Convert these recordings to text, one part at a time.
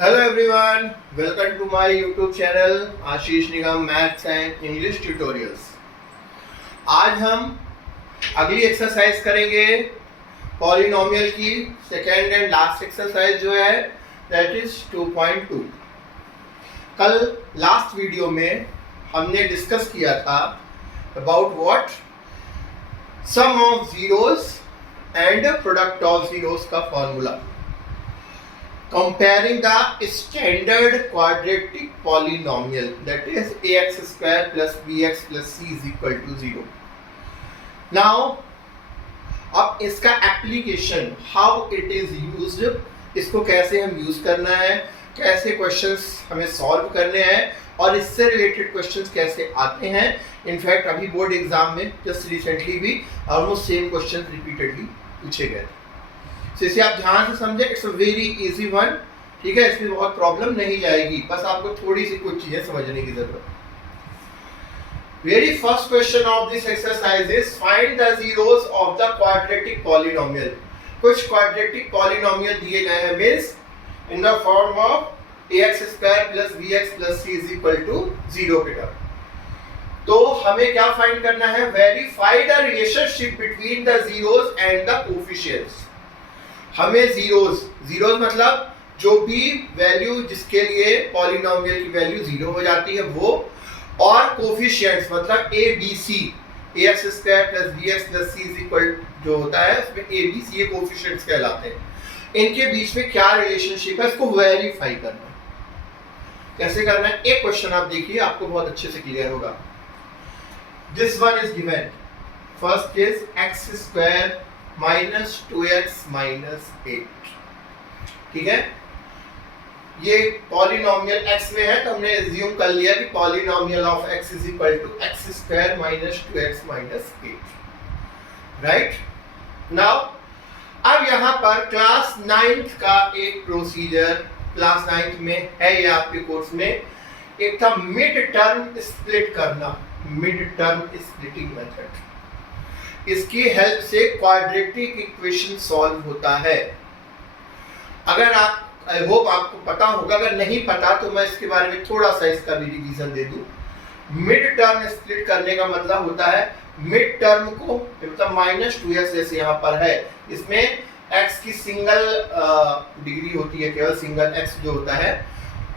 Hello everyone, welcome to my YouTube channel Ashish Nigam maths and English tutorials. आज हम अगली exercise करेंगे पॉलिनोमियल की सेकेंड एंड लास्ट एक्सरसाइज जो है दैट इज 2.2। कल लास्ट वीडियो में हमने डिस्कस किया था about what sum of zeros and product of zeros का formula comparing the standard quadratic polynomial, that is ax square plus bx plus c is equal to 0. Now अब इसका application how it is used, इसको कैसे हम use करना है, कैसे questions हमें सॉल्व करने हैं और इससे रिलेटेड क्वेश्चंस कैसे आते हैं। इनफैक्ट अभी बोर्ड एग्जाम में जस्ट रिसेंटली भी ऑलमोस्ट सेम क्वेश्चन रिपीटेडली पूछे गए। इसे आप ध्यान से समझे, it's a very easy one, ठीक है। इसमें बहुत प्रॉब्लम नहीं जाएगी, बस आपको थोड़ी सी कुछ चीजें समझने की जरूरत है। Very first question of this exercise is find the zeros of the quadratic polynomial. कुछ क्वाड्रेटिक पॉलिनोमियल दिए गए हैं, means in the form of ax square plus bx plus c is equal to 0 के टर्म। तो हमें क्या find करना है? Verify the relationship between the zeros and the coefficients. हमें जीरोस मतलब जो भी वैल्यू जिसके लिए पॉलिनोमियल की वैल्यू 0 हो जाती है वो, और कोफिशिएंट्स मतलब A B C, ax square plus bx plus c is equal जो होता है उसमें ए बी सी ये कोफिशिएंट्स कहलाते हैं। इनके बीच में क्या रिलेशनशिप है इसको वेरीफाई करना है। कैसे करना है? एक क्वेश्चन आप देखिए, आपको बहुत अच्छे से क्लियर होगा। This one is given, first is x square minus 2x minus 8, ठीक है। ये पॉलिनोमियल x में है तो हमने एज्यूम कर लिया कि polynomial of x is equal to x square minus 2x minus 8, right. Now अब यहाँ पर क्लास 9th का एक प्रोसीजर क्लास 9th में है, ये आपके कोर्स में एक था मिड टर्म स्प्लिट करना, मिड टर्म स्प्लिटिंग मेथड। इसकी हेल्प से क्वाड्रेटिक इक्वेशन सॉल्व होता है। अगर आप, आई होप आपको पता होगा, अगर नहीं पता तो मैं इसके बारे में थोड़ा सा इसका भी रिवीजन दे दूं। मिड टर्म स्प्लिट करने का मतलब होता है मिड टर्म को मतलब माइनस 2x जैसे यहाँ पर है, इसमें x की सिंगल डिग्री होती है, केवल सिंगल x जो होता है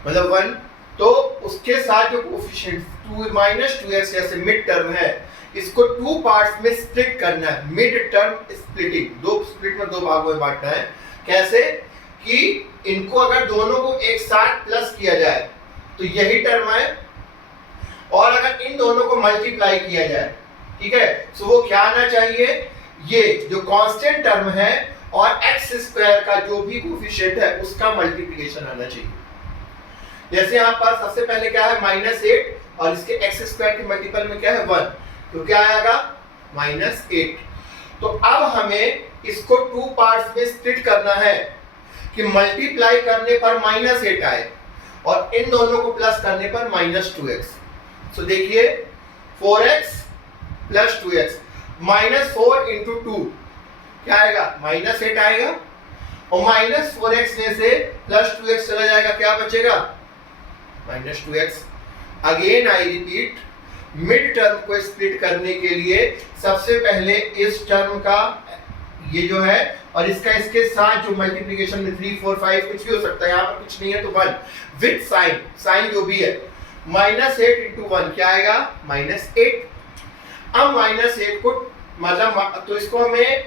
मतलब 1, तो उसके साथ जो कोफिशिएंट 2 माइनस 2x जैसे मिड टर्म है इसको 2 पार्ट्स में स्प्लिट करना है। मिड टर्म स्प्लिटिंग, दो स्प्लिट में 2 भागों में बांटना है। कैसे कि इनको अगर दोनों को एक साथ प्लस किया जाए तो यही टर्म है, और अगर इन दोनों को मल्टीप्लाई किया जाए, ठीक है, तो वो क्या आना चाहिए? ये जो कांस्टेंट टर्म है और x स्क्वायर का जो भी कोफिशिएंट है उसका मल्टीप्लिकेशन आना चाहिए। जैसे यहाँ पर सबसे पहले क्या है? -8 और इसके x स्क्वायर के मल्टीपल में क्या है? 1, तो क्या आएगा? -8। तो अब हमें इसको 2 पार्ट्स में स्प्लिट करना है कि मल्टीप्लाई करने पर -8 आए और इन दोनों को प्लस करने पर -2x। सो देखिए 4x प्लस 2x, -4 इंटू 2 क्या आएगा? -8 आएगा, और -4x में से +2x चला जाएगा, क्या बचेगा? -2x। Again I repeat, mid term को स्प्लिट करने के लिए सबसे पहले इस टर्म का ये जो है और इसका इसके साथ जो मल्टीप्लिकेशन में 3 4 5 कुछ भी हो सकता है, यहाँ पर कुछ नहीं है तो 1 विद साइन, साइन जो भी है, -8 इंटू 1 क्या आएगा? -8। अब -8 को मतलब तो इसको हमें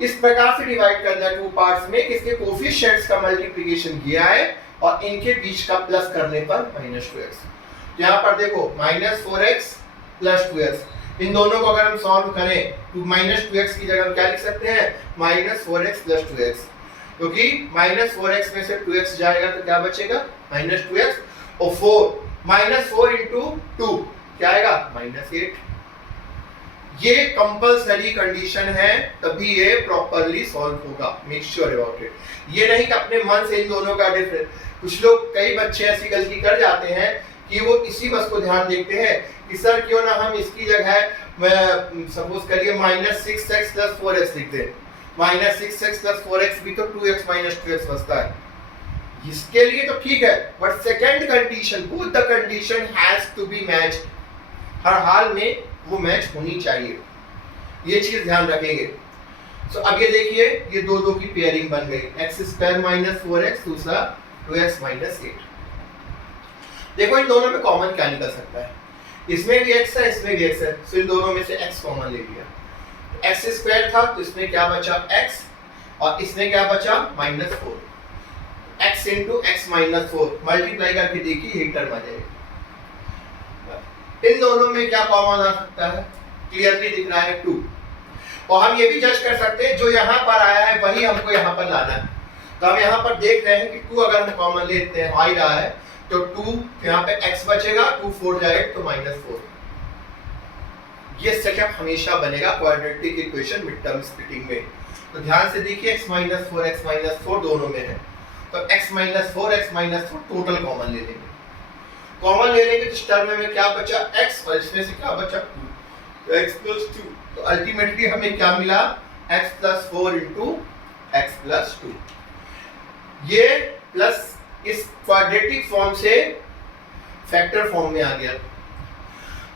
इस प्रकार से डिवाइड करना है 2 पार्ट्स में, इसके कोफिशिएंट्स का मल्टीप्लिकेशन किया है और इनके बीच का प्लस करने पर -2x। यहाँ पर देखो -4x प्लस 2x, इन दोनों को अगर हम सॉल्व करें तो -2x की जगह हम क्या लिख सकते हैं? -4x प्लस 2x, क्योंकि -4x में से 2x जाएगा तो क्या बचेगा? -2x, और 4 इंटू 2 क्या आएगा? -8। ये कंपलसरी कंडीशन है, तभी ये प्रॉपर्ली सॉल्व होगा। Make sure about it. ये नहीं कि अपने मन से इन दोनों का डिफरेंस, कुछ लोग, कई बच्चे ऐसी गलती कर जाते हैं कि वो इसी बस को ध्यान देखते हैं कि सर क्यों ना हम इसकी जगह सपोज करिए -6x प्लस 4x लिख दें। -6x प्लस 4x भी तो 2x माइनस 2x बचता है, इसके लिए तो ठीक है, but second condition, both the condition has to be match, हर हाल में वो मैच होनी चाहिए, ये चीज ध्यान रखेंगे। सो अब ये देखिए, ये दो दो की पेयरिंग बन गई, एक्स स्क्वायर माइनस 4x, दूसरा 2x माइनस 8। देखो इन दोनों में कॉमन क्या निकल सकता है, इसमें भी x है, इसमें भी x है, तो इन दोनों में से x कॉमन ले लिया, एक्स स्क्वायर था तो इसमें क्या बचा x, और इसमें क्या बचा -4, x into x minus 4 multiply करके देखिए यही टर्म आ जाएगा। इन दोनों में क्या कॉमन आ सकता है, क्लियरली दिख रहा है 2, और हम ये भी जज कर सकते हैं जो यहाँ पर आया है वही हमको यहाँ पर लाना है। तो हम यहाँ पर देख रहे हैं कि 2 अगर हम कॉमन लेते हैं, आ ही रहा है, तो 2 यहाँ पे x बचेगा, 2 4 जाएगा तो -4। ये सेटअप हमेशा बनेगा quadratic equation mid term splitting में। तो ध्यान से देखिए x - 4 दोनों में है, तो x - 4 टोटल कॉमन ले लेंगे। कॉमन ले लेंगे तो इस टर्म में क्या बचा x, और इसमें से क्या बचा 2, x + 2। तो अल्टीमेटली हमें क्या मिला, x + 4 × x + 2। ये प्लस इस क्वाड्रेटिक फॉर्म से फैक्टर फॉर्म में आ गया।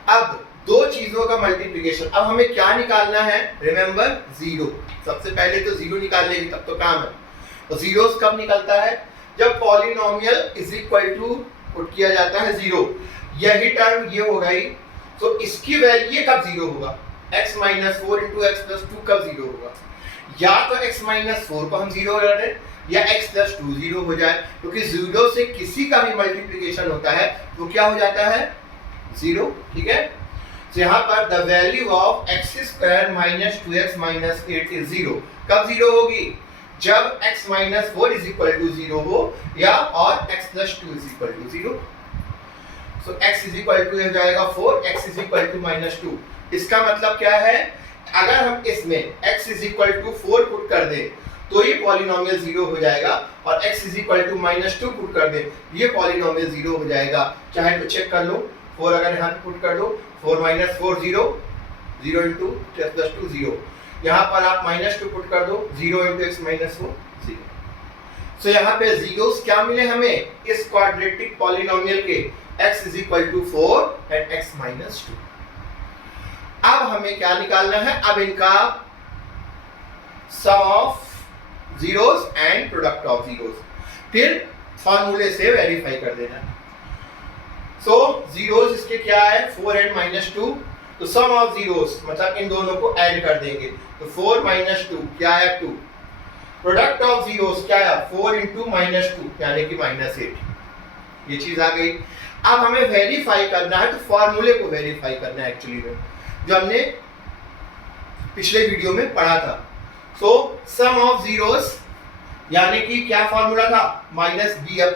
अब दो चीजों का मल्टीप्लिकेशन, अब हमें क्या निकालना है, रिमेंबर 0। सबसे पहले तो 0 निकाल लेंगे तब तो काम है। तो जीरोस कब निकलता है, जब polynomial is equal to put किया जाता है 0, यही टर्म ये हो गई, तो इसकी वैल्यू कब 0 होगा, x - 4 × x + 2 कब 0 होगा, या तो x - 4 को हम 0 कर दें, या x + 2 0 हो जाए, क्योंकि 0 से किसी का भी मल्टीप्लिकेशन होता है वो क्या हो जाता है 0, ठीक है। तो यहाँ पर the value of x² - 2x - 8 is 0, कब 0 होगी, जब x - 4 = 0 हो, या और x + 2 = 0। सो x = हो जाएगा 4, x = -2। इसका मतलब क्या है, अगर हम इसमें x = 4 पुट कर दें तो ये पॉलिनोमियल 0 हो जाएगा, और x = -2 पुट कर दें ये पॉलिनोमियल 0 हो जाएगा। चाहे तो चेक कर लो, 4 अगर यहाँ पे पुट कर दो, 4 - 4 0, 0 × x + 2 0, यहाँ पर आप -2 पुट कर दो, 0 × x - 4 0। सो यहाँ पे जीरोस क्या मिले हमें इस क्वाड्रेटिक पॉलिनोमियल के, x = 4 एंड x - 2। अब हमें क्या निकालना है, अब इनका sum of zeros and product of zeros, फिर फॉर्मूले से वेरीफाई कर देना। सो जीरोस इसके क्या है 4 एंड -2, तो सम ऑफ जीरोस मतलब इन दोनों को ऐड कर देंगे, तो 4 - 2 क्या है 2, प्रोडक्ट ऑफ जीरोस क्या है 4 × -2 यानी कि -8। ये चीज आ गई। अब हमें वेरीफाई करना है, तो फॉर्मूले को वेरीफाई करना है एक्चुअली में, जो हमने पिछले वीडियो में पढ़ा था। सो सम ऑफ जीरोस यानी कि क्या फॉर्मूला था -b/a।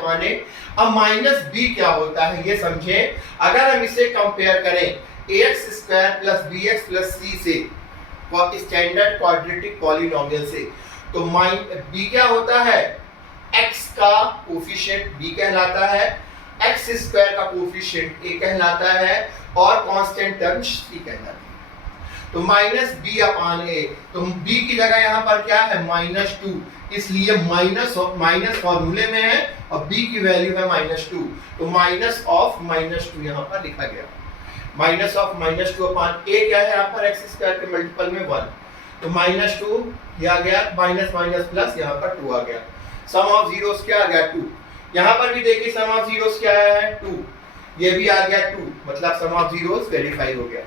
अब -b क्या होता है ये समझें, अगर हम इसे कंपेयर करें ax² + bx + c से, स्टैंडर्ड क्वाड्रेटिक पॉलिनोमियल से, तो b क्या होता है, x का कोफिशिएंट b कहलाता है, x² का कोफिशिएंट a कहलाता है, और कांस्टेंट टर्म c कहलाती है। तो -b/a, तो b की जगह यहाँ पर क्या है -2, इसलिए माइनस फॉर्मूले में है, और b की वैल्यू है -2, तो -2 यहाँ पर लिखा गया। -2/a क्या है यहाँ पर x² के मल्टीपल में 1, तो -2 ये आ गया, माइनस प्लस यहाँ पर 2 आ गया। सम ऑफ जीरोस क्या आ गया 2, यहाँ पर भी देखिए सम ऑफ जीरोस क्या है 2, ये भी आ गया 2, मतलब सम ऑफ जीरोस वेरीफाई हो गया।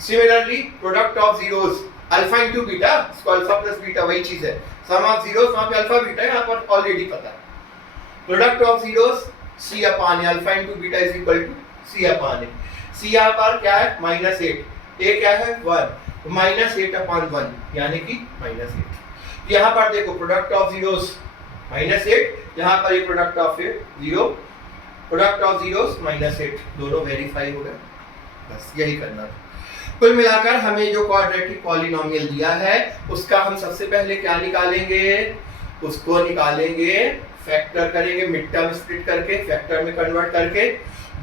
Similarly product of zeros alpha into beta, इसको अल्फा प्लस बीटा वही चीज है, सम ऑफ जीरोस वहां पे अल्फा बीटा है, यहाँ पर ऑलरेडी पता है। Product of zeros c/a, alpha into beta is equal to c/a। c यहाँ पर क्या है -8, a क्या है 1, तो -8/1 यानी कि -8। यहाँ पर देखो प्रोडक्ट ऑफ जीरोस -8, यहाँ पर ये product of 0, product of zeros -8, दोनों वेरीफाई हो गए। बस यही करना था। कुल मिलाकर हमें जो क्वाड्रेटिक पॉलिनोमियल दिया है उसका हम सबसे पहले क्या निकालेंगे, उसको निकालेंगे फैक्टर करेंगे, मिड टर्म स्प्लिट करके फैक्टर में कन्वर्ट करके,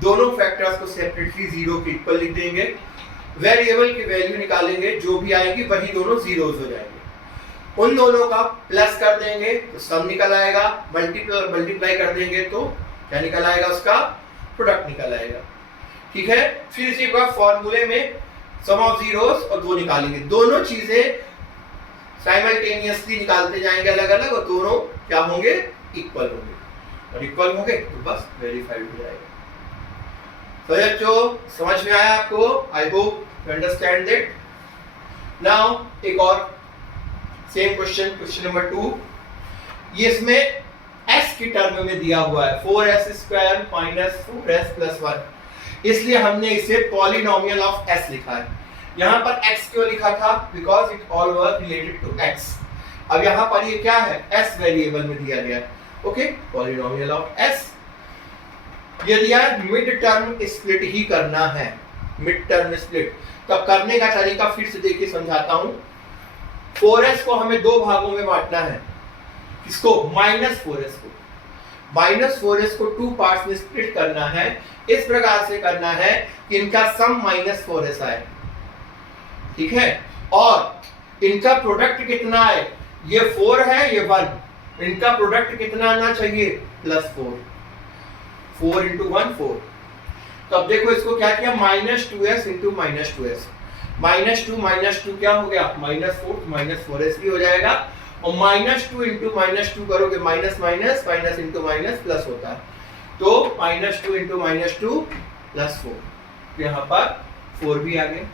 दोनों फैक्टर्स को सेपरेटली 0 के इक्वल लिख देंगे, वेरिएबल की वैल्यू निकालेंगे, जो भी आएगी वही दोनों जीरोस हो जाएंगे। उन दोनों का प्लस कर देंगे तो सम निकल आएगा, मल्टीप्लाई कर देंगे तो क्या निकल आएगा, उसका प्रोडक्ट निकल आएगा। ठीक है, फिर इसी बार फॉर्मूले में सम ऑफ जीरोस और दो निकालेंगे, दोनों चीजें साइमल्टेनियसली निकालते जाएंगे अलग अलग, और दोनों क्या होंगे, इक्वल होंगे, और इक्वल होंगे तो बस वेरीफाइड हो जाएगा। तो बच्चों समझ में आया आपको? आई hope you understand that. Now एक और सेम क्वेश्चन नंबर 2, ये इसमें s की टर्म में दिया हुआ है 4s square minus 4s plus 1, इसलिए हमने इसे पॉलिनोमियल ऑफ s लिखा है। यहाँ पर x क्यों लिखा था, because it all were related to x। अब यहाँ पर ये क्या है, s वेरिएबल में दिया गया है। ओके, पॉलिनोमियल ऑफ s ये दिया, मिड टर्म स्प्लिट ही करना है, मिड टर्म स्प्लिट। तब करने का तरीका फिर से देखिए समझाता हूं। 4s को हमें दो भागों में बांटना है, किसको, माइनस 4s को 2 पार्ट्स में स्प्लिट करना है। इस प्रकार से करना है कि इनका सम -4s आए, ठीक है, और इनका प्रोडक्ट कितना है, ये 4 है ये 1, इनका प्रोडक्ट कितना आना चाहिए, +4, 4 × 1 4। तो अब देखो इसको क्या किया, -2s × -2s, -2 क्या हो गया, -4 4s भी हो जाएगा, और -2 × -2 करोगे minus minus minus into minus plus होता है, तो -2 × -2 +4, यहाँ पर 4 भी आ गया।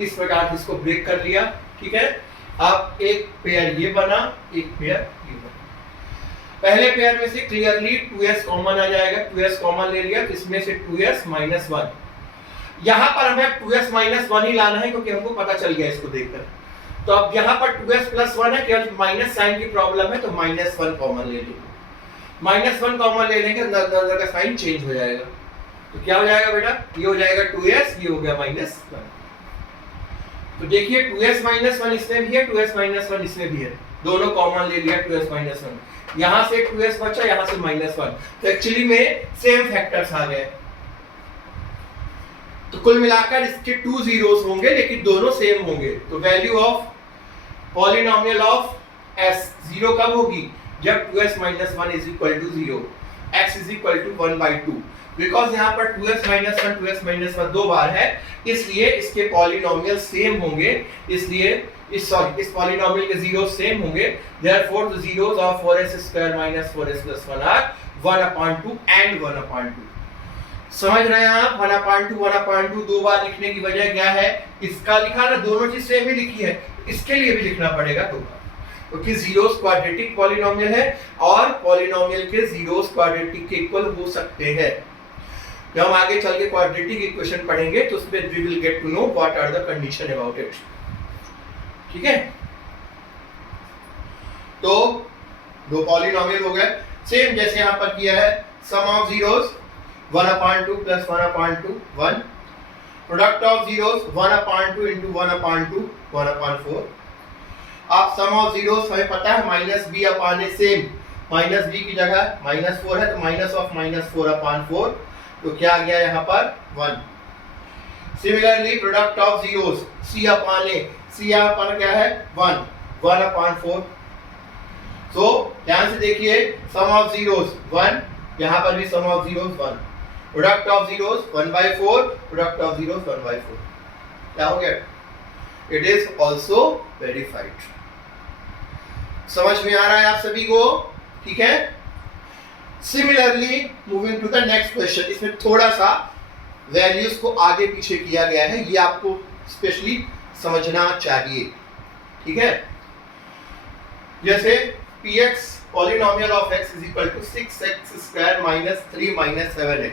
इस प्रकार इसको ब्रेक कर लिया, ठीक है। अब एक पेयर ये बना, एक पेयर ये बना। पहले पेयर में से क्लियरली 2s कॉमन आ जाएगा, 2s कॉमन ले लिया, इसमें से 2s - 1, यहाँ पर हमें 2s - 1 ही लाना है क्योंकि हमको पता चल गया इसको देखकर। तो अब यहाँ पर 2s + 1 है, केवल माइनस साइन की प्रॉब्लम है, तो -1 कॉमन ले लेंगे। -1 कॉमन ले लेंगे, अंदर का साइन चेंज हो जाएगा, तो क्या हो जाएगा बेटा, ये हो जाएगा 2s, ये हो गया -1। तो देखिए 2s - 1 इसमें भी है, 2s - 1 इसमें भी है, दोनों कॉमन ले लिया, 2s - 1, यहाँ से 2s बचा, यहाँ से -1, तो एक्चुअली में सेम फैक्टर्स आ गए। तो कुल मिलाकर इसके 2 जीरोस होंगे लेकिन दोनों सेम होंगे, तो value of polynomial of s 0 कब होगी, जब 2s - 1 = 0, x = 1/2। बिकॉज यहाँ पर 2s - 1 दो बार है, इसलिए इसके पॉलिनोमियल सेम होंगे, इसलिए इस पॉलिनोमियल के जीरो सेम होंगे। Therefore the zeros of 4s² - 4s + 1 are 1/2 and 1/2। समझ रहे हैं आप? 1/2 दो बार लिखने की वजह क्या है, इसका लिखा ना, दोनों चीज सेम ही लिखी है, इसके लिए भी लिखना पड़ेगा दो बार, क्योंकि जीरोस क्वाड्रेटिक पॉलिनोमियल है और पॉलिनोमियल के जीरोस क्वाड्रेटिक के इक्वल हो सकते हैं। जब हम आगे चल के क्वाड्रेटिक इक्वेशन पढ़ेंगे तो उसमें we will get to know what are the condition about it, ठीक है। तो दो पॉलिनोमियल हो गए, सेम जैसे यहाँ पर किया है, sum of zeros 1/2 + 1/2 1, product of zeros 1/2 × 1/2 1/4। आप सम ऑफ जीरोस हमें पता है -b/a सेम, -b की जगह -4 है, तो -4/4, तो क्या आ गया यहाँ पर 1। Similarly product of zeros c/a, c यहाँ पर क्या है 1/4। सो ध्यान से देखिए, सम ऑफ जीरोस 1, यहाँ पर भी sum of zeros 1, product of zeros 1/4, product of zeros 1/4, क्या हो गया, इट इज ऑल्सो वेरीफाइड। समझ में आ रहा है आप सभी को, ठीक है। Similarly moving to the next question, इसमें थोड़ा सा वैल्यूज को आगे पीछे किया गया है, ये आपको स्पेशली समझना चाहिए, ठीक है। जैसे px polynomial of x = 6x² - 3 - 7x,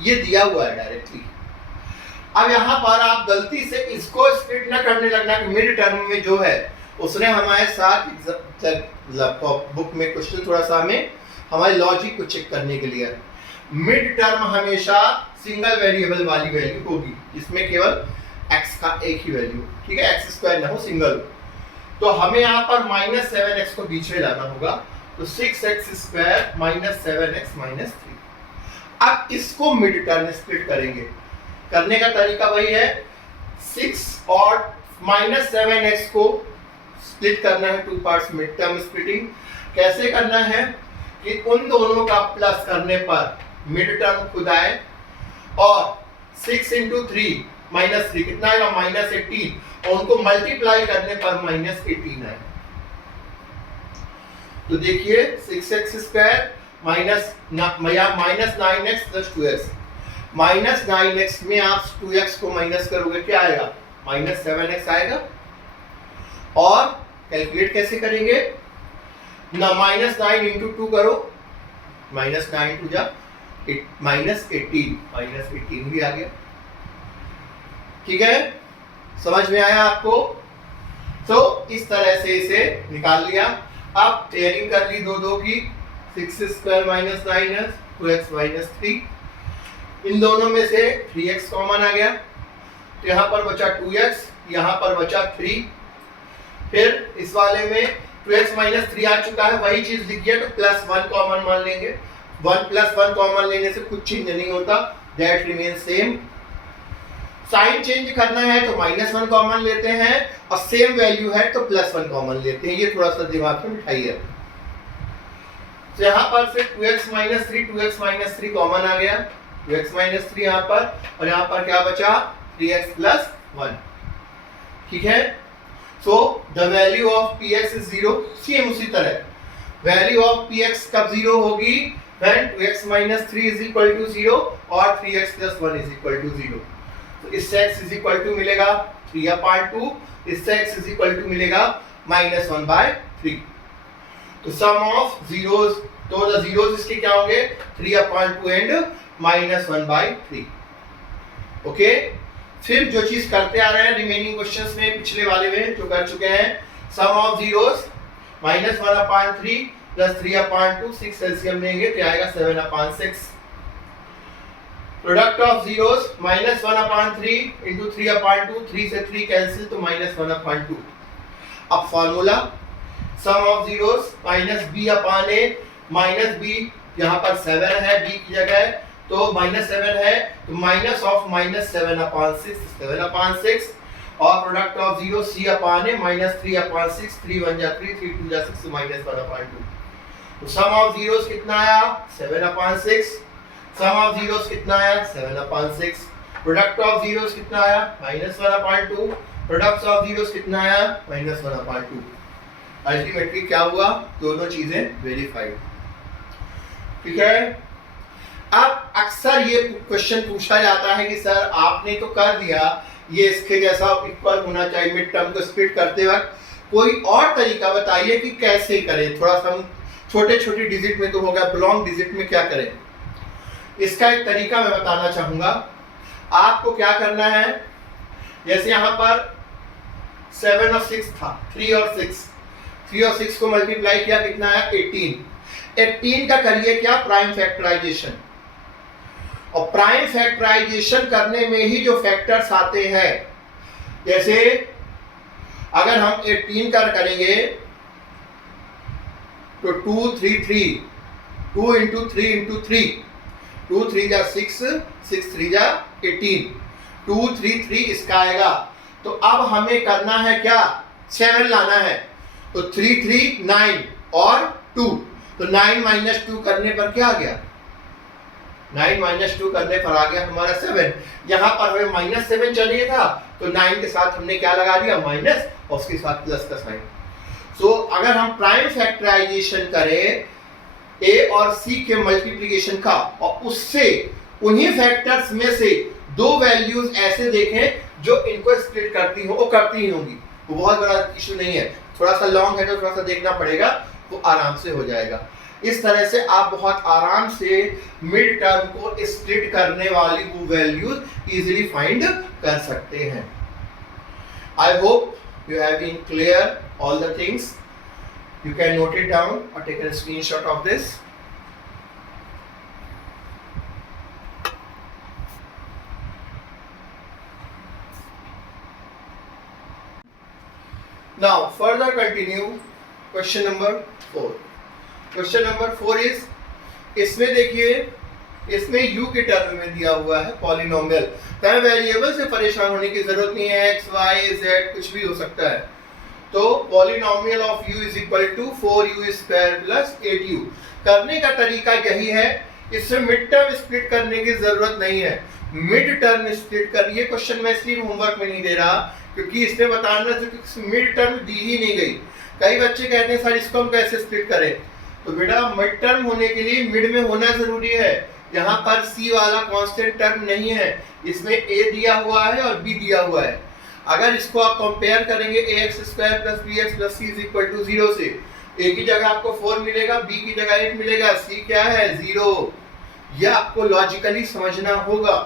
ये दिया हुआ है डायरेक्टली। अब यहाँ पर आप गलती से इसको स्प्लिट ना करने लगना कि मिड टर्म में जो है, उसने हमारे साथ बुक में क्वेश्चन थोड़ा सा हमें हमारे लॉजिक को चेक करने के लिए, मिड टर्म हमेशा सिंगल वेरिएबल वाली वैल्यू होगी, जिसमें केवल x का एक ही वैल्यू, ठीक है, x² ना हो, सिंगल। तो हमें यहाँ पर -7x को बीच में लाना होगा, तो 6x² - 7x - 3। अब इसको मिड टर्म स्प्लिट करेंगे, करने का तरीका वही है, 6 और -7x को स्प्लिट करना है two parts, mid term splitting. कैसे करना है कि उन दोनों का प्लस करने पर मिड टर्म खुद आए और 6 इंटू 3 माइनस 3 कितना आएगा -18 और उनको मल्टीप्लाई करने पर -18 आए। तो देखिए 6x square minus 9x plus 2x, -9x में आप 2x को माइनस करोगे क्या आएगा -7x आएगा। और कैलकुलेट कैसे करेंगे ना, -9 इंटू 2 करो, -9 टू जा -18 भी आ गया। ठीक है, समझ में आया आपको? तो इस तरह से इसे निकाल लिया। अब पेयरिंग कर ली दो की, 6 square minus 9x 2x minus 3, इन दोनों में से 3x कॉमन आ गया तो यहाँ पर बचा 2x, यहाँ पर बचा 3। फिर इस वाले में 2x माइनस 3 आ चुका है, वही चीज लिख दिया तो +1 कॉमन मान लेंगे। 1 + 1 कॉमन लेने से कुछ चेंज नहीं होता, that remain same. Sign change करना है तो -1 कॉमन लेते हैं और सेम वैल्यू है तो +1 कॉमन लेते हैं। ये थोड़ा सा दिमाग में बिठाइए। तो यहाँ पर से 2x माइनस 3 कॉमन आ गया, 2x माइनस 3 यहाँ पर, और यहाँ पर क्या बचा 3x प्लस 1। ठीक है, so the value of px is 0। Same उसी तरह वैल्यू ऑफ px कब 0 होगी, when 2x minus 3 is equal to 0 और 3x plus 1 is equal to 0। तो इससे x is equal to मिलेगा 3/2, इससे x is equal to मिलेगा -1/3। तो सम ऑफ जीरोस, तो द जीरोस इसके क्या होंगे 3/2 एंड -1/3। ओके, फिर जो चीज करते आ रहे हैं रिमेनिंग क्वेश्चंस में, पिछले वाले में जो कर चुके हैं, sum of zeros -1/3 plus 3/2, 6 LCM लेंगे तो आएगा 7/6। प्रोडक्ट ऑफ जीरोस -1/3 इंटू 3/2, 3 से 3 कैंसिल तो -1/2। अब formula some of zeros -b/a, -b यहाँ पर 7 है b की जगह तो -7 है तो माइनस ऑफ -7/6, 7/6। और प्रोडक्ट ऑफ 0 c/a -3/6, 3 1 जा 3, 3 2 जा 6 तो -1/2। तो सम ऑफ जीरोस कितना आया 7/6, सम ऑफ जीरोस कितना आया 7/6, प्रोडक्ट ऑफ जीरोस कितना आया -1/2, प्रोडक्ट ऑफ जीरोस कितना आया -1/2। अल्टीमेटली क्या हुआ, दोनों चीजें वेरीफाइड। ठीक है, अब अक्सर ये क्वेश्चन पूछा जाता है कि सर आपने तो कर दिया, ये इसके जैसा इक्वल होना चाहिए मिड टर्म को स्प्लिट करते वक्त, कोई और तरीका बताइए कि कैसे करें। थोड़ा सा छोटे छोटे डिजिट में तो हो गया, लॉन्ग डिजिट में क्या करें, इसका एक तरीका मैं बताना चाहूंगा। आपको क्या करना है, जैसे यहाँ पर 7 और 6 था, 3 और 6 को मल्टीप्लाई किया कितना है 18 का करिए क्या प्राइम फैक्टराइजेशन। और प्राइम फैक्टराइजेशन करने में ही जो फैक्टर्स आते हैं, जैसे अगर हम 18 का करेंगे तो 2 3 3, 2 इंटू 3 इंटू 3, 2 3 जा 6, 6 3 जा 18, 2 3 3 इसका आएगा। तो अब हमें करना है क्या 7 लाना है, तो 3 3 9 और 2, तो 9 - 2 करने पर क्या आ गया 9 - 2 करने पर आ गया हमारा 7। यहाँ पर हमें -7 चाहिए था तो 9 के साथ हमने क्या लगा दिया माइनस और उसके साथ प्लस का साइन। सो अगर हम प्राइम फैक्टराइजेशन करें a और c के मल्टीप्लिकेशन का और उससे उन्हीं फैक्टर्स में से दो वैल्यूज ऐसे देखें जो इनको स्प्लिट करती हो, वो करती ही होंगी, वो बहुत बड़ा इशू नहीं है। थोड़ा सा लॉन्ग है तो थोड़ा सा देखना पड़ेगा, वो आराम से हो जाएगा। इस तरह से आप बहुत आराम से मिड टर्म को स्प्लिट करने वाली वो वैल्यूज इजीली फाइंड कर सकते हैं। I hope you have been clear all the things. You can note it down or take a screenshot of this. Now further continue question number 4. Question number 4 is, इसमें देखिए इसमें u के term में दिया हुआ है पॉलिनोमियल, तो variable से परेशान होने की जरूरत नहीं है, x y z कुछ भी हो सकता है। तो polynomial of u is equal to 4u square plus 8u। करने का तरीका यही है, इससे मिड टर्म स्प्लिट करने की जरूरत नहीं है, मिड टर्म स्प्लिट कर। ये क्वेश्चन मैं इसलिए होमवर्क में नहीं दे रहा क्योंकि इसमें बताना जो मिड टर्म दी ही नहीं गई। कई बच्चे कहते हैं सर इसको हम कैसे स्प्लिट करें, तो बेटा मिड टर्म होने के लिए मिड में होना जरूरी है। यहाँ पर c वाला कांस्टेंट टर्म नहीं है, इसमें a दिया हुआ है और b दिया हुआ है। अगर इसको आप कंपेयर करेंगे ax square plus bx plus c is equal to 0 से, a की जगह आपको 4 मिलेगा, b की जगह 8 मिलेगा, c क्या है 0। यह आपको लॉजिकली समझना होगा।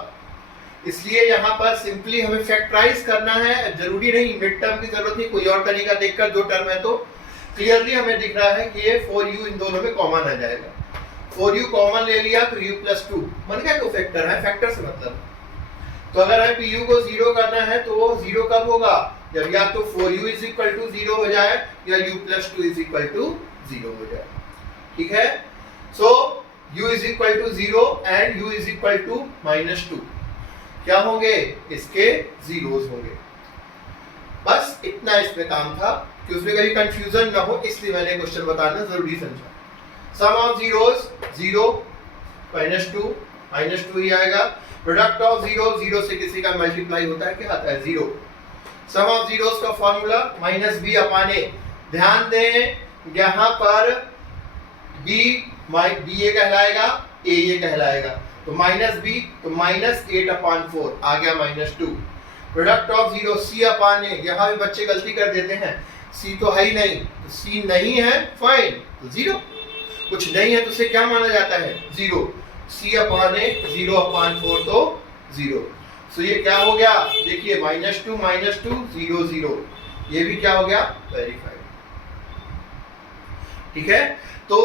इसलिए यहाँ पर सिंपली हमें फैक्टराइज करना है, जरूरी नहीं मिड टर्म की जरूरत नहीं, कोई और तरीका देखकर दो टर्म है तो क्लियरली हमें दिख रहा है कि ये 4u इन दोनों में कॉमन आ जाएगा। 4u कॉमन ले लिया तो u प्लस 2 बन गया, तो फैक्टर है, फैक्टर से मतलब। तो अगर हमें u को 0 करना है तो 0 कब होगा, जब या तो 4u इज इक्वल टू 0 हो जाए या u plus 2 is equal to 0 हो जाए। ठीक है, so u is equal to 0 and u is equal to -2 क्या होंगे, इसके जीरोस होंगे। बस इतना इसमें काम था कि उसमें कहीं कंफ्यूजन ना हो, इसलिए मैंने क्वेश्चन बताना जरूरी समझा। सम ऑफ जीरोस 0 -2 ही आएगा। प्रोडक्ट ऑफ 0 से किसी का मल्टीप्लाई होता है, क्या आता है 0। सम ऑफ जीरोस का फॉर्मूला -b अपान a। ध्यान दें यहाँ पर b ये कहलाएगा, a ये कहलाएगा, तो -b तो -8/4 आ गया -2। Product of 0 c upon a। यहाँ भी बच्चे गलती कर देते हैं, c तो है ही नहीं, तो c नहीं है फाइन तो 0, कुछ नहीं है तो उसे क्या माना जाता है 0। c अपान a 0/4 तो 0। सो ये क्या हो गया, देखिए -2 0 0, ये भी क्या हो गया वेरीफाइड। ठीक है, तो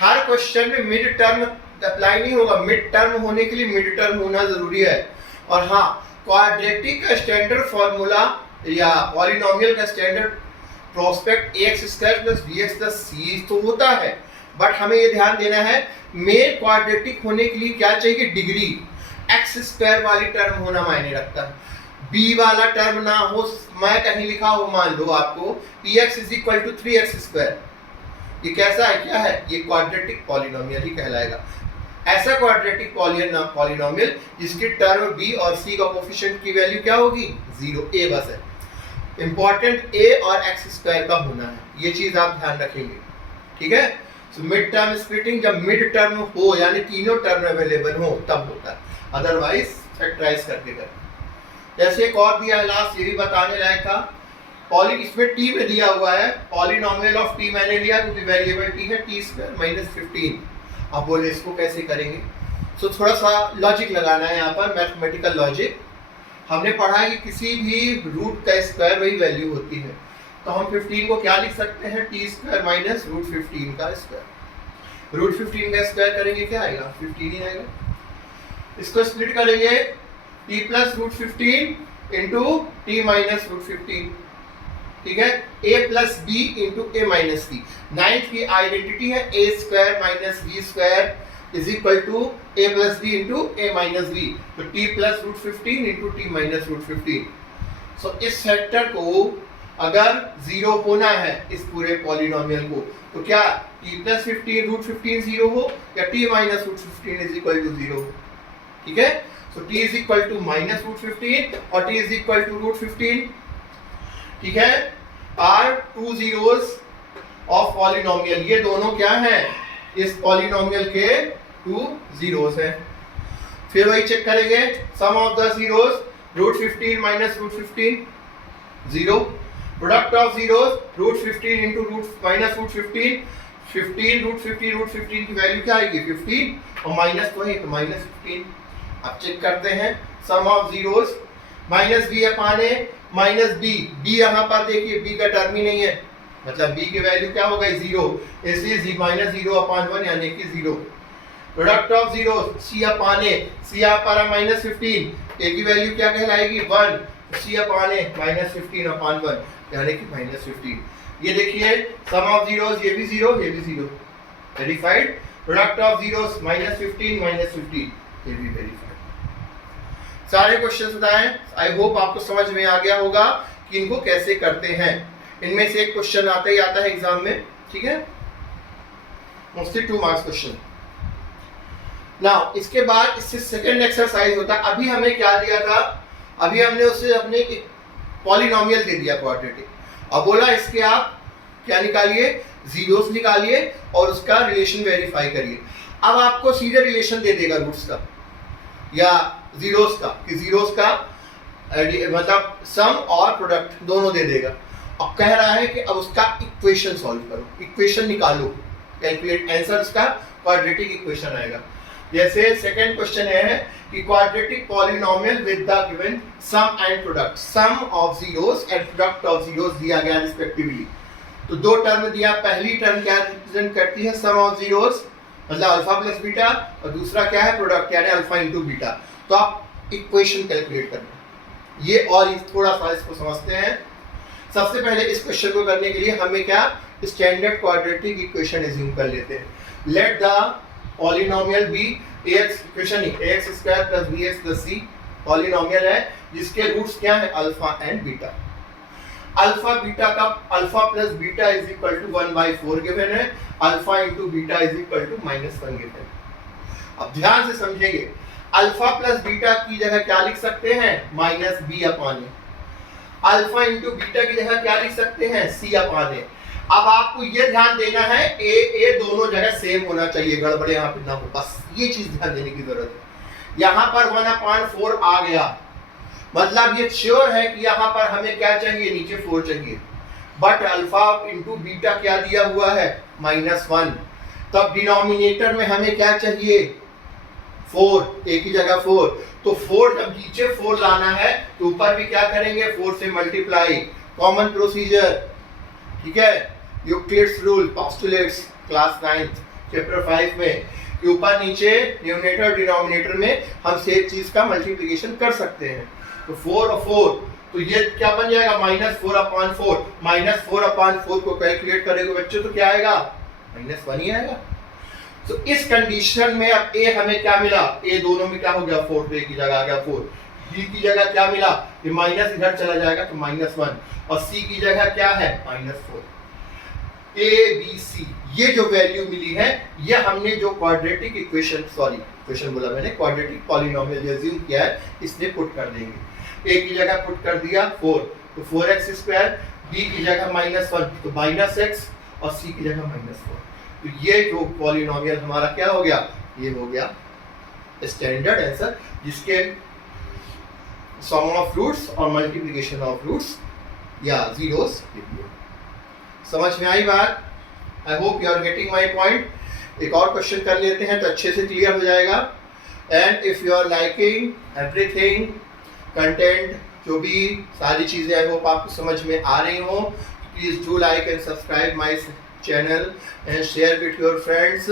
हर क्वेश्चन में मिड टर्म अप्लाई नहीं होगा, मिड टर्म होने के लिए मिड टर्म होना जरूरी है। और हाँ, क्वाड्रेटिक का स्टैंडर्ड फॉर्मूला या पॉलिनोमियल का standard prospect ax square plus bx plus c तो होता है, बट हमें ये ध्यान देना है मेन क्वाड्रेटिक होने के लिए क्या चाहिए, डिग्री। x स्क्वायर वाली टर्म होना मायने रखता है, b वाला टर्म ना हो, मैं कहीं लिखा हो मान लो आपको px is equal to 3x square, ये कैसा है, क्या है, ये क्वाड्रेटिक पॉलिनोमियल ही कहलाएगा। ऐसा क्वाड्रेटिक पॉलिनोमियल जिसकी टर्म b और c का कोफिशिएंट की वैल्यू क्या होगी 0, a बस है। इंपॉर्टेंट a और x स्क्वायर का होना है, ये चीज आप ध्यान रखेंगे। ठीक है, सो मिड टर्म स्प्लिटिंग जब मिड टर्म हो यानी तीनों टर्म अवेलेबल हो तब होता है, अदरवाइज फैक्टराइज करके कर। जैसे एक और दिया है लास्ट, ये भी बताने लायक था, इसमें t में दिया हुआ है पॉलिनोमियल ऑफ t मैंने लिया क्योंकि वेरिएबल t है t² - 15। अब बोले इसको कैसे करेंगे, सो थोड़ा सा लॉजिक लगाना है यहाँ पर, मैथमेटिकल लॉजिक। हमने पढ़ा है कि किसी भी रूट का स्क्वायर वही वैल्यू होती है, तो हम 15 को क्या लिख सकते हैं t² - √15 का स्क्वायर। √15 का स्क्वायर करेंगे क्या आएगा 15 ही आएगा। इसको स्प्लिट करेंगे t + √15 इंटू t - √15। ठीक है, a plus b into a minus b। Ninth की आइडेंटिटी है a² - b² is equal to a plus b into a minus b, तो t plus √15 into t minus √15। So इस factor को अगर 0 होना है इस पूरे पॉलिनोमियल को, तो क्या t प्लस √15 0 हो या t minus √15 is equal to 0। ठीक है, so t is equal to -√15 और t इज इक्वल टू √15। ठीक है, आर 2 zeros ऑफ पॉलिनोमियल, ये दोनों क्या हैं, इस पॉलिनोमियल के 2 zeros हैं। फिर वही चेक करेंगे, sum of the zeros √15 - √15 0, product of zeros √15 into -√15 15 √15 की वैल्यू क्या आएगी 15 और माइनस तो है तो -15। अब चेक करते हैं sum of zeros -b upon a -b, b यहाँ पर देखिए b का टर्म ही नहीं है, मतलब b की वैल्यू क्या हो गई 0, इसलिए -0/1 यानी कि 0। Product of 0 c upon a, c यहाँ पर है -15, a की वैल्यू क्या कहलाएगी 1, c अपान a -15/1 यानी कि -15। ये देखिए सम ऑफ जीरोस, ये भी 0 ये भी 0, वेरीफाइड। प्रोडक्ट ऑफ जीरोस -15 -15 ये भी वेरीफाइड। सारे क्वेश्चंस बताएं, आई होप आपको समझ में आ गया होगा कि इनको कैसे करते हैं। इनमें से एक क्वेश्चन आता ही आता है एग्जाम में, ठीक है, मोस्टली 2 मार्क्स क्वेश्चन। नाउ इसके बाद इससे सेकंड एक्सरसाइज होता है। अभी हमें क्या दिया था, अभी हमने उसे अपने एक पॉलिनोमियल दे दिया क्वाड्रेटिक, अब बोला इसके आप क्या निकालिए, जीरोस निकालिए और उसका रिलेशन वेरीफाई करिए। अब आपको सीधे रिलेशन दे देगा रूट्स का या जीरोस का, कि जीरोस का मतलब सम और प्रोडक्ट दोनों दे देगा। अब कह रहा है कि अब उसका इक्वेशन सॉल्व करो, इक्वेशन निकालो, कैलकुलेट आंसर उसका क्वाड्रेटिक इक्वेशन आएगा। जैसे सेकंड क्वेश्चन है कि quadratic polynomial with the given sum and product, sum of zeros and product of zeros दिया गया रिस्पेक्टिवली। तो 2 टर्म दिया, पहली टर्म क्या रिप्रेजेंट करती है, सम ऑफ जीरोस मतलब अल्फा प्लस बीटा, और दूसरा क्या है, प्रोडक्ट यानी अल्फा इंटू बीटा। तो आप इक्वेशन कैलकुलेट करना ये, और थोड़ा सा इसको समझते हैं। सबसे पहले इस क्वेश्चन को करने के लिए हमें क्या, स्टैंडर्ड क्वाड्रेटिक इक्वेशन एज्यूम कर लेते हैं। Let the polynomial be ax, equation ही ax square plus bx plus c polynomial है जिसके रूट्स क्या है, alpha and beta. Alpha beta का alpha plus beta is equal to 1/4 given है, alpha into beta is equal to -1 given है। अब ध्यान से समझेंगे, अल्फा प्लस बीटा की जगह क्या लिख सकते हैं, -b/a। अल्फा इंटू बीटा की जगह क्या लिख सकते हैं, c/a। अब आपको ये ध्यान देना है ए दोनों जगह सेम होना चाहिए, गड़बड़ यहाँ पे ना हो, बस ये चीज ध्यान देने की जरूरत है। यहाँ पर 1/4 आ गया, मतलब ये श्योर है कि यहाँ पर हमें क्या चाहिए, नीचे 4 चाहिए, बट अल्फा इंटू बीटा क्या दिया हुआ है, -1। तब डिनोमिनेटर में हमें क्या चाहिए, 4, एक ही जगह 4। तो 4 जब नीचे 4 लाना है तो ऊपर भी क्या करेंगे, 4 से मल्टीप्लाई, कॉमन प्रोसीजर, ठीक है, Euclid's rule, postulates class 9th chapter 5 में, कि ऊपर नीचे न्यूमरेटर डिनोमिनेटर में हम सेम चीज का मल्टीप्लिकेशन कर सकते हैं। तो 4 और 4, तो ये क्या बन जाएगा, -4/4। -4/4 को कैलकुलेट करेंगे बच्चों तो क्या आएगा, -1 ही आएगा। तो इस कंडीशन में अब a हमें क्या मिला, a दोनों में क्या हो गया, 4 पे की जगह आ गया 4, b की जगह क्या मिला, ये माइनस इधर चला जाएगा तो -1, और c की जगह क्या है, -4। a b c ये जो वैल्यू मिली है, ये हमने जो क्वाड्रेटिक इक्वेशन बोला मैंने, क्वाड्रेटिक पॉलिनोमियल जो अज्यूम किया है, इसमें पुट कर देंगे। a की जगह पुट कर दिया 4, तो 4x², b की जगह -1 तो -x, और c की जगह -4। तो ये जो पॉलिनोमियल हमारा क्या हो गया, ये हो गया स्टैंडर्ड आंसर, जिसके सम ऑफ रूट्स और मल्टीप्लिकेशन ऑफ रूट्स या जीरोस। समझ में आई बात? I hope you are getting my point. एक और क्वेश्चन कर लेते हैं तो अच्छे से क्लियर हो जाएगा। And if you are liking everything content, जो भी सारी चीज़ें आई होप आपको समझ में आ रही हो, please do like and subscribe my channel and share with your friends.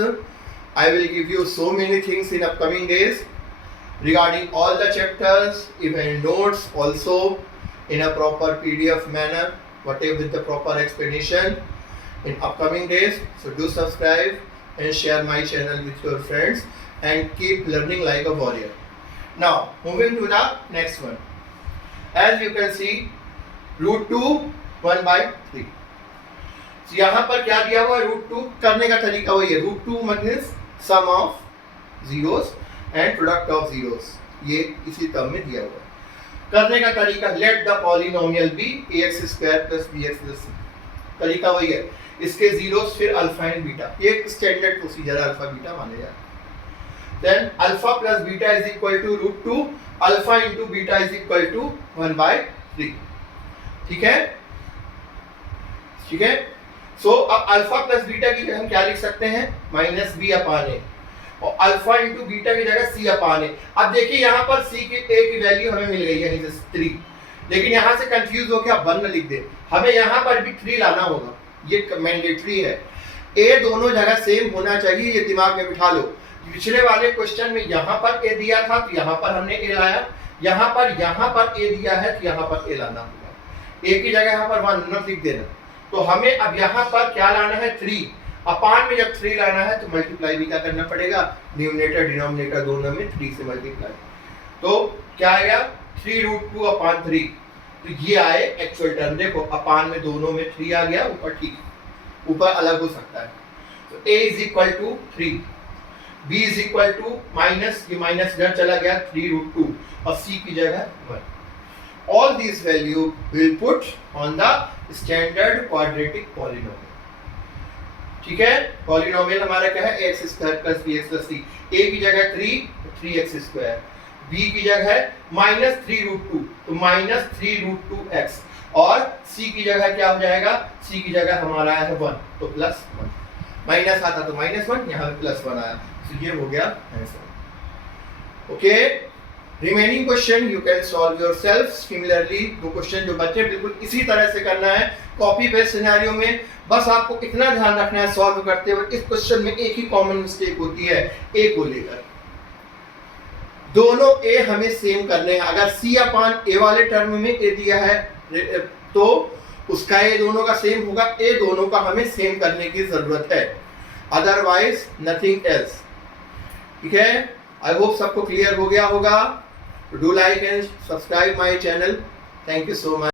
I will give you so many things in upcoming days regarding all the chapters, even notes also in a proper PDF manner, whatever with the proper explanation in upcoming days. So do subscribe and share my channel with your friends and keep learning like a warrior. Now moving to the next one. As you can see, √2 1/3। तो यहाँ पर क्या दिया हुआ है, √2 करने का तरीका वही है, √2 means sum of zeros and product of zeros, ये इसी टर्म में दिया हुआ है। करने का तरीका, let the polynomial be ax² + bx + c, तरीका वही है, इसके जीरोस फिर अल्फा एंड बीटा, ये स्टैंडर्ड प्रोसीजर है, अल्फा बीटा माने जाते हैं। Then alpha plus beta is equal to √2, alpha into beta is equal to 1/3। ठीक है, ठीक है। सो अब अल्फा प्लस बीटा की जगह हम क्या लिख सकते हैं, -b/a, और अल्फा इंटू बीटा की जगह c/a। अब देखिए यहाँ पर c की a की वैल्यू हमें मिल गई है 3, लेकिन यहाँ से कंफ्यूज हो के आप 1 लिख दे, हमें यहाँ पर भी 3 लाना होगा, ये मैंडेटरी है। a दोनों जगह सेम होना चाहिए, ये दिमाग में बिठा लो। पिछले वाले क्वेश्चन में यहाँ पर a दिया था तो यहाँ पर हमने a लाया, यहाँ पर a दिया है तो यहाँ पर a लाना होगा। a की जगह यहाँ पर 1 लिख देना। तो हमें अब यहाँ पर क्या लाना है, 3 अपान में, जब 3 लाना है तो मल्टीप्लाई भी क्या करना पड़ेगा, न्यूमरेटर डिनोमिनेटर दोनों में 3 से मल्टीप्लाई। तो क्या आएगा, 3√2/3, तो ये आए एक्चुअल टर्म। देखो अपान में दोनों में 3 आ गया, ऊपर ठीक, ऊपर अलग हो सकता है। तो a is equal to 3, b is equal to minus, ये माइनस इधर चला गया 3√2 और c की जगह 1। All this value will put on the standard quadratic polynomial. ठीक है, पॉलिनोमियल हमारा क्या है, ax square plus bx plus c। a की जगह 3x स्क्वायर, b की जगह माइनस 3√2 तो माइनस 3√2x, और c की जगह क्या हो जाएगा, c की जगह हमारा है 1 तो प्लस 1, माइनस आता तो माइनस 1, यहाँ पे प्लस 1 आया, तो ये हो गया answer. Okay, remaining question you can solve yourself similarly. दो क्वेश्चन जो बच्चे बिल्कुल इसी तरह से करना है, कॉपी पेस्ट सिनेरियो में। बस आपको इतना ध्यान रखना है सॉल्व करते हुए, इस क्वेश्चन में एक ही कॉमन मिस्टेक होती है a को लेकर। दोनों a हमें सेम करने हैं। अगर c अपान a वाले टर्म में a दिया है तो उसका a दोनों का सेम होगा, a दोनों का हमें सेम करने की जरूरत है, अदरवाइज नथिंग एल्स। ठीक है, आई होप सबको क्लियर हो गया होगा। Do like and subscribe my channel. Thank you so much.